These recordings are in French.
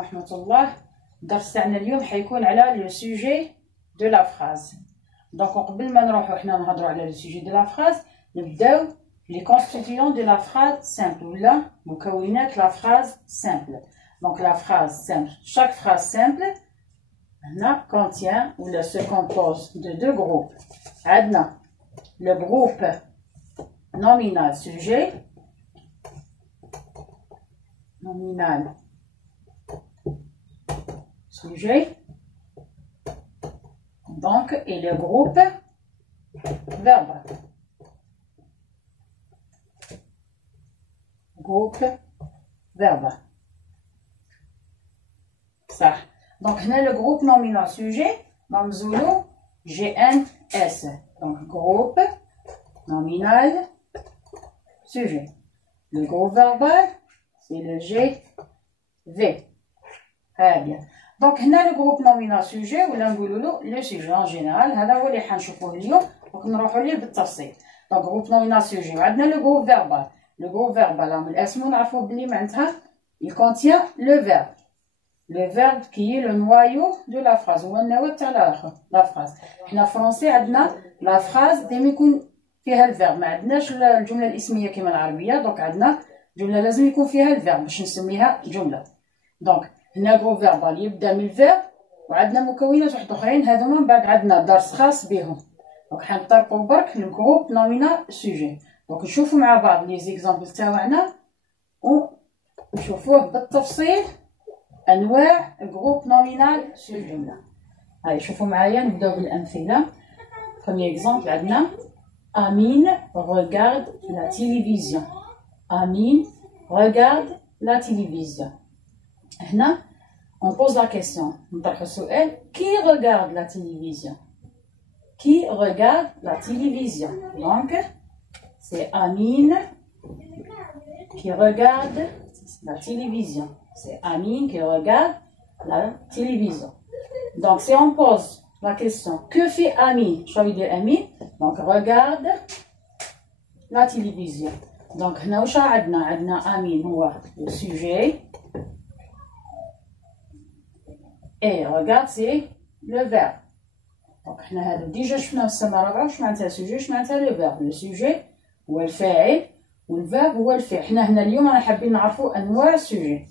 ورحمة الله. الدرس تاعنا اليوم حيكون على لو سوجي دو لا فراز. دونك قبل ما نروحو حنا نهضرو على لو سوجي دو لا فراز نبداو لي كونستيتيون دو لا فراز سامبل ولا مكونات لا فراز سامبل. دونك لا فراز سامبل، chaque phrase simple هنا contient ولا se compose de deux groupes. عندنا le groupe nominal sujet, nominal sujet, donc, et le groupe verbe. Groupe verbe. Ça. Donc, on a le groupe nominal sujet, Mamzoulou, GNS. Donc, groupe nominal sujet. Le groupe verbal, c'est le GV. Très bien. Donc, on a le groupe nominal sujet, ou le sujet en général. هذا هو اللي حنشوفوه اليوم ونروحوا ليه بالتفصيل. Donc, groupe nominal sujet. وعندنا le groupe verbal. Le groupe verbal, من الاسم نعرفوا بلي معناتها il contient le verbe. Le verbe qui est le noyau de la phrase. هو النواة تاع la phrase. حنا فرونسي عندنا la phrase ديما يكون فيها الفيرب. ما عندناش الجملة الاسمية كما العربية. دونك عندنا جملة لازم يكون فيها الفيرب باش نسميها جملة. دونك هنا جروب فيربال يبدا من الفيرب وعندنا مكونات واحد اخرين هذوما من بعد عندنا درس خاص بهم. دونك حنطرقوا برك الجروب نومينال سوجي. دونك نشوفوا مع بعض لي زيكزامبل تاعنا ونشوفوه بالتفصيل انواع الجروب نومينال في الجمله. هاي شوفوا معايا نبداو بالامثله. بروميير اكزامبل عندنا Amine regarde la télévision. Amine regarde la télévision. هنا on pose la question. نطرحوا السؤال qui regarde la télévision? Qui regarde la télévision? Donc c'est Amine qui regarde la télévision. C'est Amine qui regarde la télévision. Donc si on pose la question que fait Amine? Je vais dire Amine. Donc regarde la télévision. Donc هنا واش عندنا Amine هو le sujet et regarde c'est le verbe. Donc حنا هذا ديجا شفنا في السنة الرابعة واش معناتها سوجي واش معناتها لو فيرب. لو سوجي هو الفاعل والفيرب هو الفعل. حنا هنا اليوم رانا حابين نعرفوا انواع السوجي.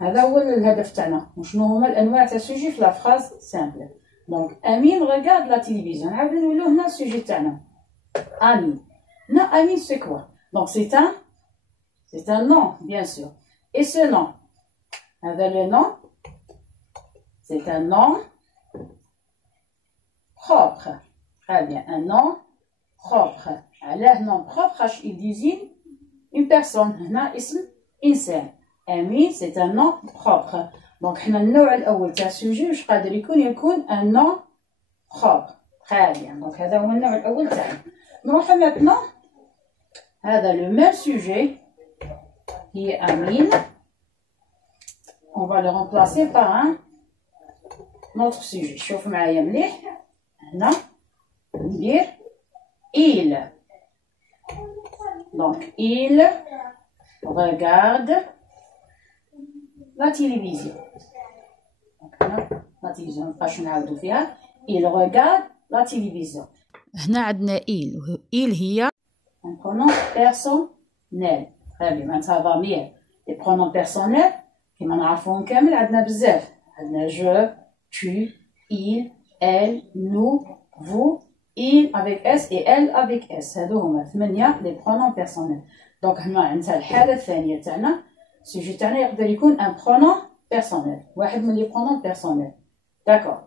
هذا هو الهدف تاعنا وشنو هما الانواع تاع السوجي في لا فراز سامبل. دونك امين ريغارد لا تيليفزيون. نعاودو نولو هنا السوجي تاعنا امين. هنا امين سي كوا؟ دونك سي ان نون بيان سور. اي سو نون هذا لو نون c'est un nom propre. Très bien, un nom propre. Alors, nom propre, il désigne une personne. هنا اسم إنسان. Ami, c'est un nom propre. Donc, حنا النوع الأول تاع السوجي واش قادر يكون un nom propre. Très bien. Donc, هذا هو النوع الأول تاعنا. نروحو maintenant. هذا le même sujet qui est Amine. On va le remplacer par un notre sujet. شوف معايا مليح. هنا ندير il. Donc il regarde la télévision. Donc هنا la télévision مابقاش نعاودو فيها. il regarde la télévision. هنا عندنا il هي un pronom personnel. Très bien. معناتها ضمير. les pronoms personnels كيما نعرفوهم كامل عندنا بزاف. عندنا je, tu, il, elle, nous, vous, il avec S et elle avec S. هادو هما 8 les pronoms personnels. Donc هنا عندنا الحالة الثانية تاعنا السوجي تاعنا يقدر يكون un pronom personnel. واحد من les pronoms personnels. D'accord.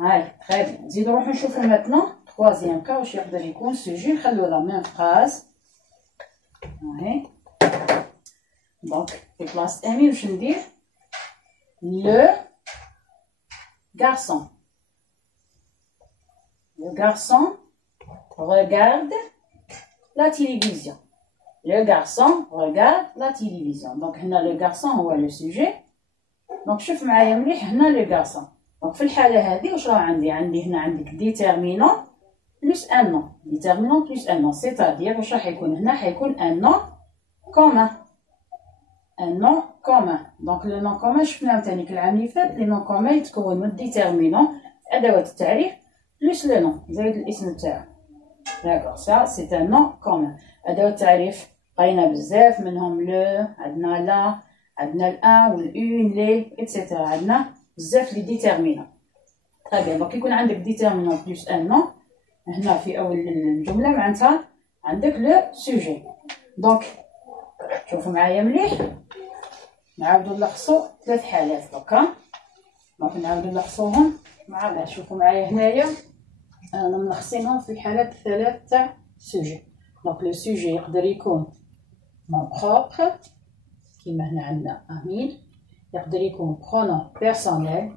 هاي très bien. نزيدو نروحو نشوفو maintenant troisième cas واش يقدر يكون سوجي. نخلو la même phrase. هاي. Donc في بلاصة أمين واش ندير le garçon. Le garçon regarde la télévision. Le garçon regarde la télévision. Donc هنا le garçon هو le sujet. Donc شوف معايا مليح هنا le garçon. Donc في الحالة هذه واش راه عندي هنا عندك déterminant plus un nom. Déterminant plus un nom. C'est-à-dire واش راح يكون هنا حيكون un nom commun. Un nom commun. Donc le nom commun شفناه تاني العام اللي فات. les noms communs يتكون من déterminant أدوات التعريف plus le nom زائد الاسم تاعو. d'accord ça c'est un nom commun. أدوات التعريف قرينا بزاف منهم لو عندنا لا عندنا الان والأون لي إتسيتيرا عندنا بزاف لي ديتيرمينون. très bien. donc كي يكون عندك ديتيرمينون plus un nom هنا في أول الجملة معناتها عندك لو سوجي. دونك شوفوا معايا مليح نعاودو نلخصو 3 حالات دوكا. دونك نعاودو نلخصوهم مع بعض. شوفوا معايا هنايا انا ملخصينهم في الحالات الثلاث تاع سوجي. دونك لو سوجي يقدر يكون نون بروبر كيما هنا عندنا امين، يقدر يكون برونون بيرسونيل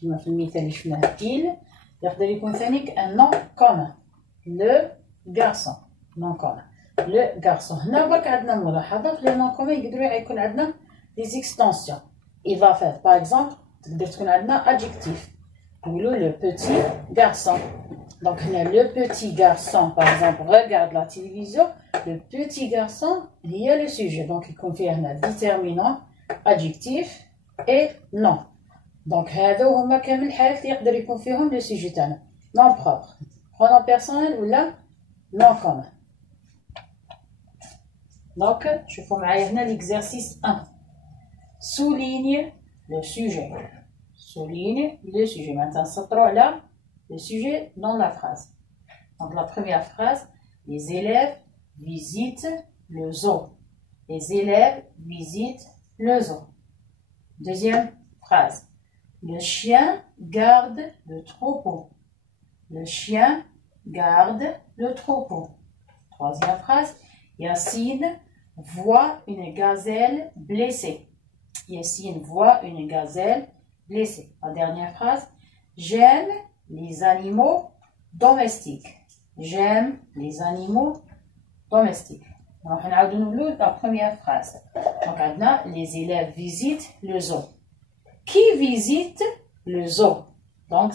كيما في المثال اللي شفناه إل، يقدر يكون ثانيك ان نون كومون لو غارسون نون كومون لو غارسون. هنا برك عندنا ملاحظه في لي نون كومون يقدروا يكون عندنا دي زيكستونسيون اضافات. باغ اكزومبل تقدر تكون عندنا ادجيكتيف نقولوا لو بوتي غارسون. دونك هنا لو بوتي غارسون باغ اكزومبل ريغارد لا تيليفزيون، لو بوتي غارسون هي لو سوجي. دونك يكون فيها هنا ديتيرمينون ادجيكتيف اي نون. دونك هادو هما كامل الحالات اللي يقدر يكون فيهم لو سوجي تاعنا نون بروبر برونون بيرسونيل ولا نون كومون. دونك شوفوا معايا هنا l'exercice 1. souligne le sujet. souligne le sujet. maintenant نسطروا على le sujet dans la phrase. donc la première phrase, les élèves visitent le zoo. les élèves visitent le zoo. deuxième phrase, le chien garde le troupeau. le chien garde le troupeau. troisième phrase, Yassine voit une gazelle blessée. Yassine voit une gazelle blessée. La dernière phrase, j'aime les animaux domestiques. j'aime les animaux domestiques. Donc, on a de la première phrase. Donc, maintenant, les élèves visitent le zoo. Qui visite le zoo? Donc,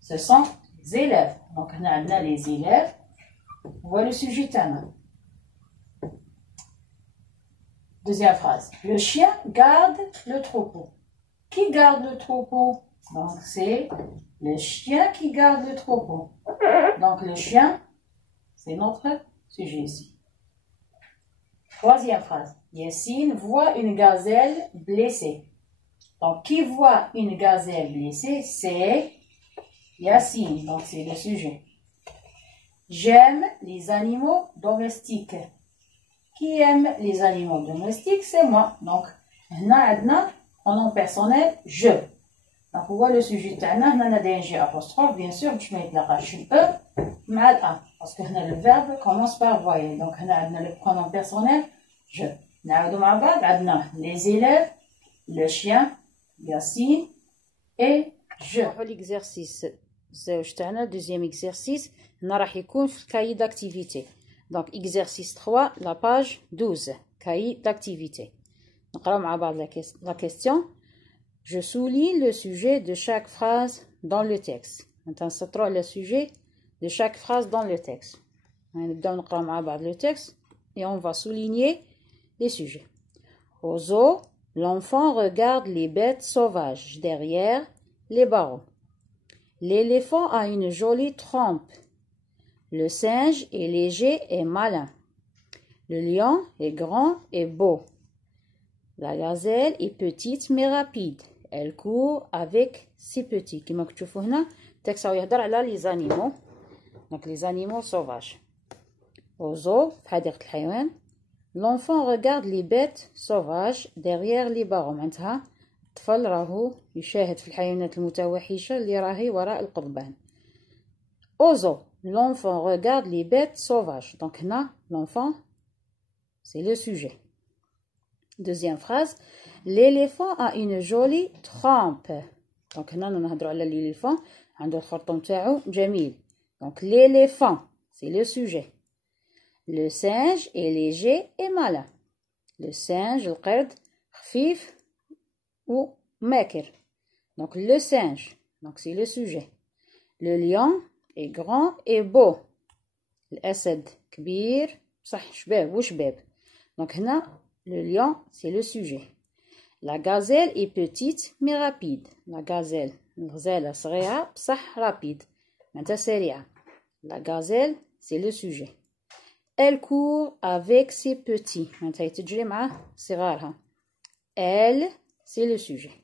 ce sont les élèves. Donc, on a les élèves. On voit le sujet tana. Deuxième phrase. Le chien garde le troupeau. Qui garde le troupeau? Donc, c'est le chien qui garde le troupeau. Donc, le chien, c'est notre sujet ici. Troisième phrase. Yassine voit une gazelle blessée. Donc, qui voit une gazelle blessée? C'est Yassine. Donc, c'est le sujet. J'aime les animaux domestiques. Qui aime les animaux domestiques? C'est moi. Donc, هنا عندنا en nom personnel je. Donc, on voit le sujet تاعنا هنا داير جي apostrophe bien sûr باش ما يتلاقاش ال e مع ال a parce que هنا le verbe commence par voyez. donc هنا عندنا le pronom personnel je. نعاودو مع بعض. عندنا les élèves, le chien, Yassine et je. l'exercice زوج تاعنا deuxième exercice هنا راح يكون في الكاي d'activité. Donc, exercice 3, la page 12, cahier d'activité. نقراو مع بعض la question. Je souligne le sujet de chaque phrase dans le texte. Maintenant, نسطروا le sujet de chaque phrase dans le texte. نبداو نقراو مع بعض le texte et on va souligner les sujets. Au zoo, l'enfant regarde les bêtes sauvages derrière les barreaux. L'éléphant a une jolie trompe. Le singe est léger et malin. Le lion est grand et beau. La gazelle est petite mais rapide. Elle court avec ses petits. كما كتشوفوا هنا التكست يهضر على les animaux. Donc les animaux sauvages. Au zoo, في حديقة الحيوان, l'enfant regarde les bêtes sauvages derrière les barreaux. معناتها الطفل راهو يشاهد في الحيوانات المتوحشة اللي راهي وراء القضبان. Au zoo, l'enfant regarde les bêtes sauvages. Donc là, l'enfant, c'est le sujet. Deuxième phrase. L'éléphant a une jolie trompe. Donc là, nous نهضروا على l'éléphant. عنده الخرطوم تاعو جميل. Donc l'éléphant, c'est le sujet. Le singe est léger et malin. Le singe, القرد, خفيف ou ماكر. Donc le singe, donc c'est le sujet. Le lion est grand et beau. الأسد كبير بصح شباب وشباب. Donc هنا Le lion, c'est le sujet. La gazelle est petite mais rapide. La gazelle, الغزالة صغيرة بصح rapide. معناتها سريعة. La gazelle, c'est le sujet. Elle court avec ses petits. معناتها تجري مع صغارها. Elle, c'est le sujet.